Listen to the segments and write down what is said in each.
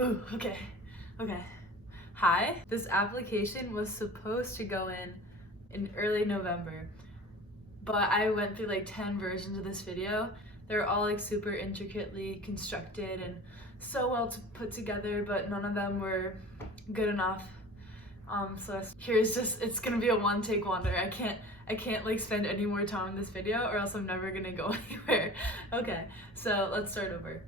Ooh, okay. Hi. This application was supposed to go in early November, but I went through like 10 versions of this video. They're all like super intricately constructed and so well put together, but none of them were good enough. So here's just, it's gonna be a one take wonder. I can't like spend any more time in this video or else I'm never gonna go anywhere. Okay, so let's start over.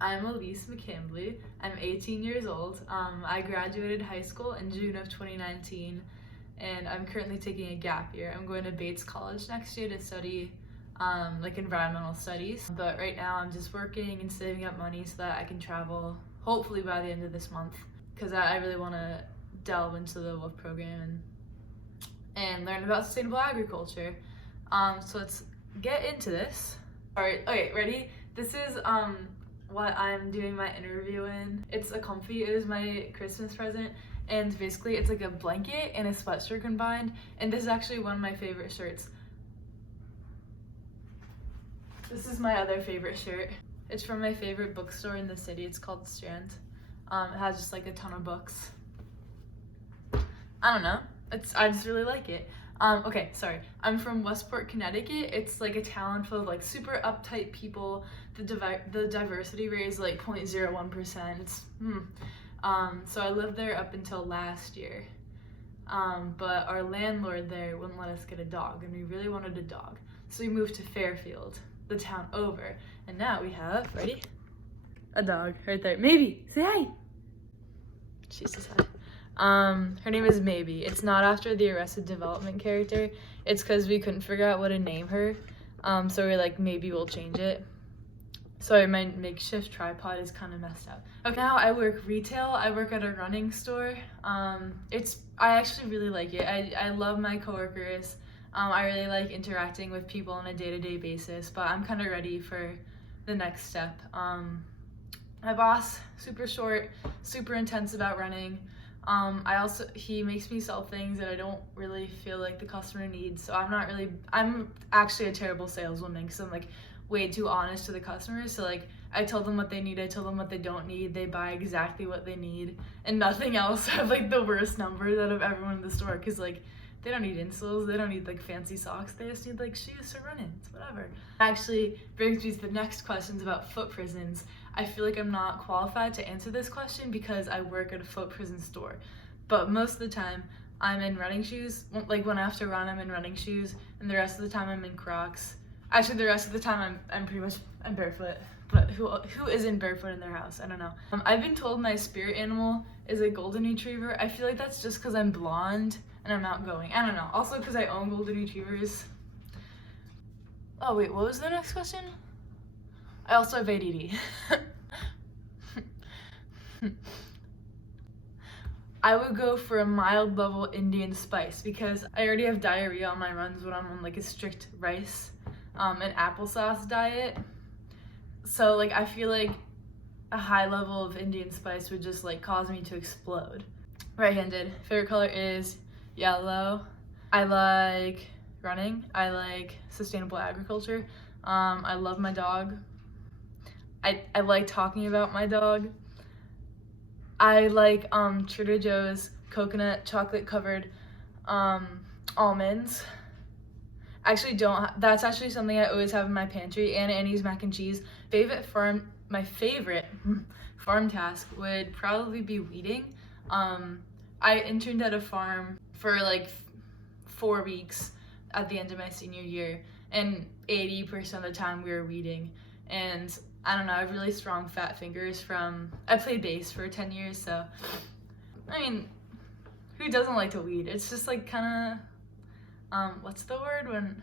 I'm Elise McCambly. I'm 18 years old. I graduated high school in June of 2019, and I'm currently taking a gap year. I'm going to Bates College next year to study like environmental studies. But right now I'm just working and saving up money so that I can travel hopefully by the end of this month, because I really want to delve into the WOOF program and learn about sustainable agriculture. So let's get into this. All right, okay, ready? This is what I'm doing my interview in. It's a comfy, it is my Christmas present, and basically it's like a blanket and a sweatshirt combined, and this is actually one of my favorite shirts. This is my other favorite shirt. It's from my favorite bookstore in the city. It's called Strand. It has just like a ton of books. I don't know, I just really like it. Okay, sorry. I'm from Westport, Connecticut. It's like a town full of like super uptight people. The diversity rate is like 0.01%. So I lived there up until last year. But our landlord there wouldn't let us get a dog, and we really wanted a dog. So we moved to Fairfield, the town over. And now we have, ready? A dog right there. Maybe, say hi. She says hi. Her name is Maybe. It's not after the Arrested Development character. It's because we couldn't figure out what to name her. So we're like, maybe we'll change it. Sorry, my makeshift tripod is kind of messed up. Okay, now I work retail. I work at a running store. I actually really like it. I love my coworkers. I really like interacting with people on a day-to-day basis, but I'm kind of ready for the next step. My boss, super short, super intense about running. He makes me sell things that I don't really feel like the customer needs. So I'm actually a terrible saleswoman because I'm like way too honest to the customers. So like I tell them what they need, I tell them what they don't need, they buy exactly what they need and nothing else. I have like the worst numbers out of everyone in the store because like they don't need insoles, they don't need like fancy socks, they just need like shoes to run in, it's whatever. Actually brings me to the next questions about foot prisons. I feel like I'm not qualified to answer this question because I work at a foot prison store. But most of the time I'm in running shoes, like when I have to run I'm in running shoes, and the rest of the time I'm in Crocs. Actually the rest of the time I'm barefoot. But who isn't barefoot in their house? I don't know. I've been told my spirit animal is a golden retriever. I feel like that's just because I'm blonde and I'm outgoing. I don't know. Also because I own golden retrievers. Oh wait, what was the next question? I also have ADD. I would go for a mild level Indian spice because I already have diarrhea on my runs when I'm on like a strict rice and applesauce diet. So like I feel like a high level of Indian spice would just like cause me to explode. Right-handed. Favorite color is yellow. I like running. I like sustainable agriculture. I love my dog. I like talking about my dog. I like Trader Joe's coconut chocolate covered almonds. That's actually something I always have in my pantry. And Annie's mac and cheese. My favorite farm task would probably be weeding. I interned at a farm for like 4 weeks at the end of my senior year, and 80% of the time we were weeding. And I don't know, I have really strong fat fingers I played bass for 10 years, so I mean, who doesn't like to weed? It's just like kind of, what's the word when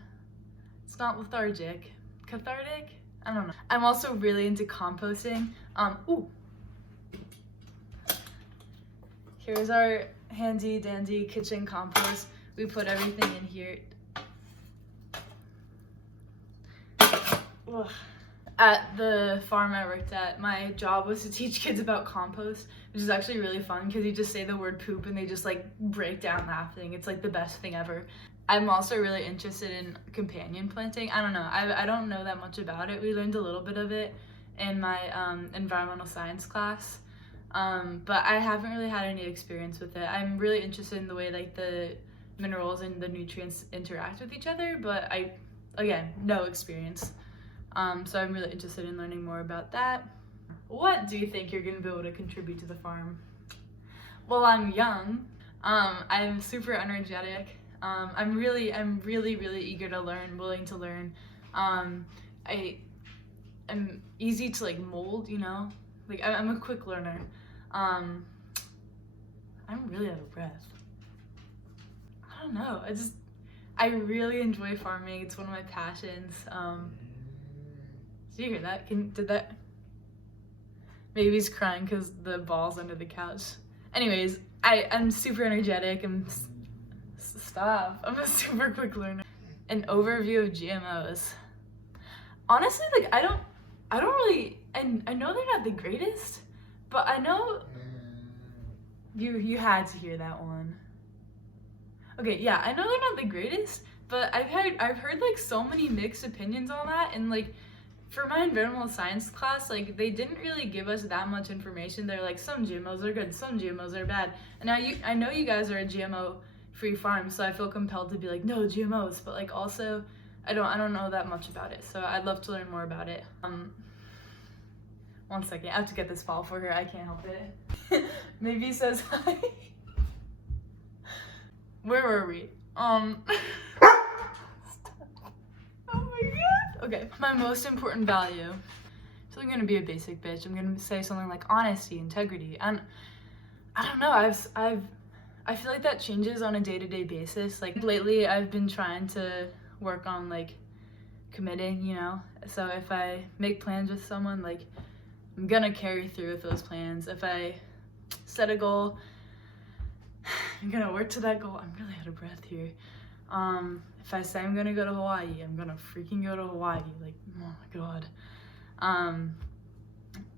it's not lethargic? Cathartic? I don't know. I'm also really into composting. Ooh. Here's our handy dandy kitchen compost. We put everything in here. Ugh. At the farm I worked at, my job was to teach kids about compost, which is actually really fun because you just say the word poop and they just like break down laughing. It's like the best thing ever. I'm also really interested in companion planting. I don't know, I don't know that much about it. We learned a little bit of it in my environmental science class, but I haven't really had any experience with it. I'm really interested in the way like the minerals and the nutrients interact with each other, but again, no experience. So I'm really interested in learning more about that. What do you think you're gonna be able to contribute to the farm? Well, I'm young. I'm super energetic. I'm really eager to learn, willing to learn. I'm easy to like mold, you know? Like I'm a quick learner. I'm really out of breath. I don't know. I really enjoy farming. It's one of my passions. Did you hear that? Did that? Maybe he's crying because the ball's under the couch. Anyways, I'm super energetic. Stop. I'm a super quick learner. An overview of GMOs. Honestly, like I don't really, and I know they're not the greatest, but I know you had to hear that one. Okay, yeah, I know they're not the greatest, but I've heard like so many mixed opinions on that, and like for my environmental science class, like they didn't really give us that much information. They're like, some GMOs are good, some GMOs are bad. And now I know you guys are a GMO free farm, so I feel compelled to be like, no GMOs, but like also I don't know that much about it, so I'd love to learn more about it. One second, I have to get this ball for her. I can't help it. Maybe says hi. Where were we? Oh my god. Okay, my most important value. So I'm gonna be a basic bitch. I'm gonna say something like honesty, integrity, and I don't know. I feel like that changes on a day-to-day basis. Like lately, I've been trying to work on like committing, you know. So if I make plans with someone, like I'm gonna carry through with those plans. If I set a goal, I'm gonna work to that goal. I'm really out of breath here. If I say I'm gonna go to Hawaii, I'm gonna freaking go to Hawaii. Like, oh my god.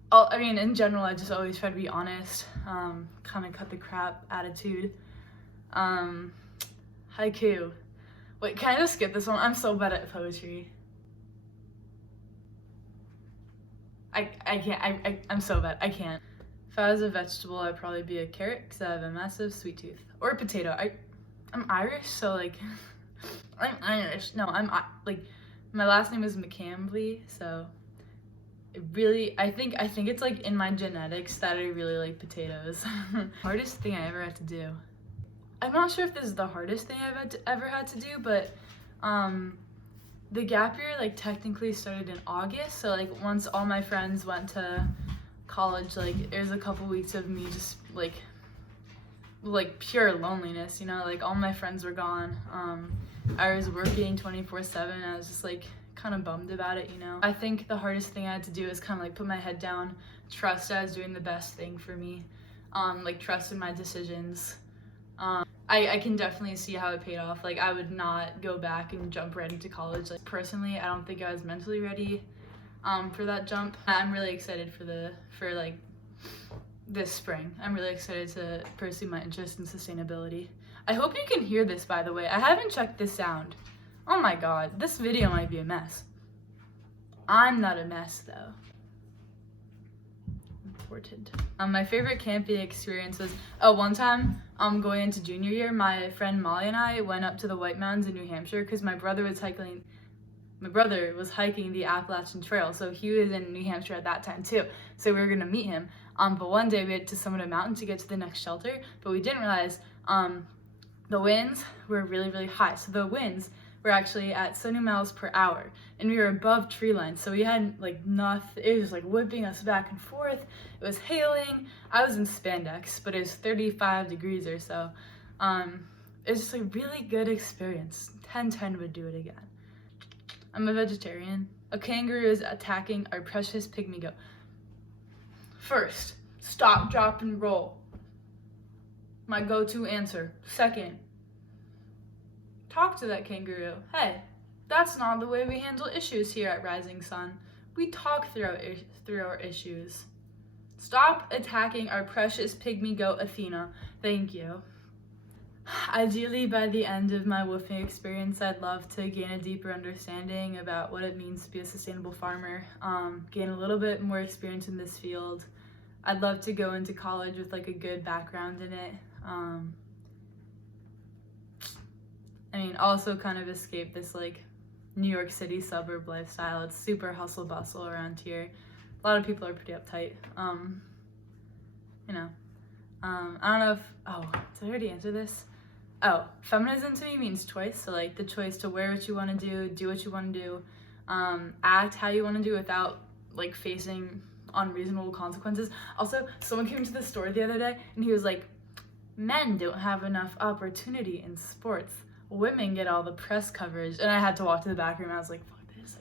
I mean, in general, I just always try to be honest. Kind of cut the crap attitude. Haiku. Wait, can I just skip this one? I'm so bad at poetry. I can't. I'm so bad. I can't. If I was a vegetable, I'd probably be a carrot because I have a massive sweet tooth. Or a potato. I'm Irish, so like, I'm Irish. No, like, my last name is McCambly, so I think it's like in my genetics that I really like potatoes. Hardest thing I ever had to do. I'm not sure if this is the hardest thing I've ever had to do, but the gap year like technically started in August, so like once all my friends went to college, like it was a couple weeks of me just like pure loneliness, you know, like all my friends were gone. I was working 24/7. I was just like kind of bummed about it, you know. I think the hardest thing I had to do is kind of like put my head down, trust I was doing the best thing for me, like trust in my decisions. I can definitely see how it paid off. Like I would not go back and jump right into college. Like personally, I don't think I was mentally ready for that jump. I'm really excited for like this spring. I'm really excited to pursue my interest in sustainability. I hope you can hear this, by the way. I haven't checked the sound. Oh my god, this video might be a mess. I'm not a mess though. Important. My favorite camping experience was, one time, going into junior year, my friend Molly and I went up to the White Mountains in New Hampshire because my brother was hiking the Appalachian Trail, so he was in New Hampshire at that time too, so we were gonna meet him. But one day we had to summit a mountain to get to the next shelter, but we didn't realize the winds were really high. So the winds were actually at 70 miles per hour, and we were above tree line, so we had like nothing. It was like whipping us back and forth. It was hailing. I was in spandex, but it was 35 degrees or so. It was just a really good experience. 10/10 would do it again. I'm a vegetarian. A kangaroo is attacking our precious pygmy goat. First, stop, drop, and roll. My go-to answer. Second, talk to that kangaroo. Hey, that's not the way we handle issues here at Rising Sun. We talk through our issues. Stop attacking our precious pygmy goat, Athena. Thank you. Ideally, by the end of my woofing experience, I'd love to gain a deeper understanding about what it means to be a sustainable farmer, gain a little bit more experience in this field. I'd love to go into college with like a good background in it. I mean, also kind of escape this like New York City suburb lifestyle. It's super hustle bustle around here. A lot of people are pretty uptight. You know, I don't know if, oh, did I already answer this? Oh, feminism to me means choice. So like the choice to wear what you want to do what you want to do, act how you want to do without like facing unreasonable consequences. Also, someone came to the store the other day and he was like, men don't have enough opportunity in sports. Women get all the press coverage. And I had to walk to the back room. I was like, fuck this,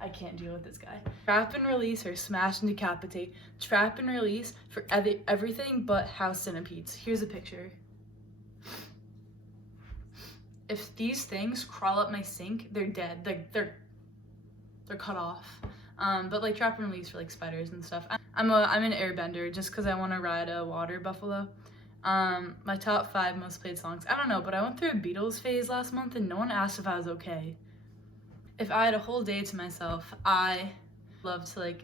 I can't deal with this guy. Trap and release or smash and decapitate. Trap and release for everything but house centipedes. Here's a picture. If these things crawl up my sink, they're dead. They're cut off. But like trap and release for like spiders and stuff. I'm an airbender just because I want to ride a water buffalo. My top 5 most played songs. I don't know, but I went through a Beatles phase last month and no one asked if I was okay. If I had a whole day to myself, I love to like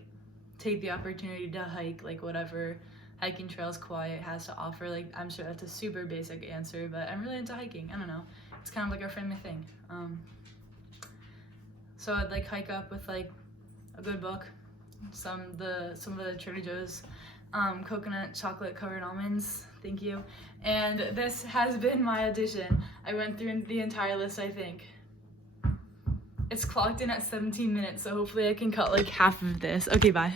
take the opportunity to hike like whatever hiking trails Kauai has to offer. Like I'm sure that's a super basic answer, but I'm really into hiking. I don't know. It's kind of like our family thing. So I'd like hike up with like a good book, some of the Trader Joe's coconut chocolate covered almonds. Thank you. And this has been my audition. I went through the entire list, I think. It's clocked in at 17 minutes, so hopefully I can cut like half of this. Okay, bye.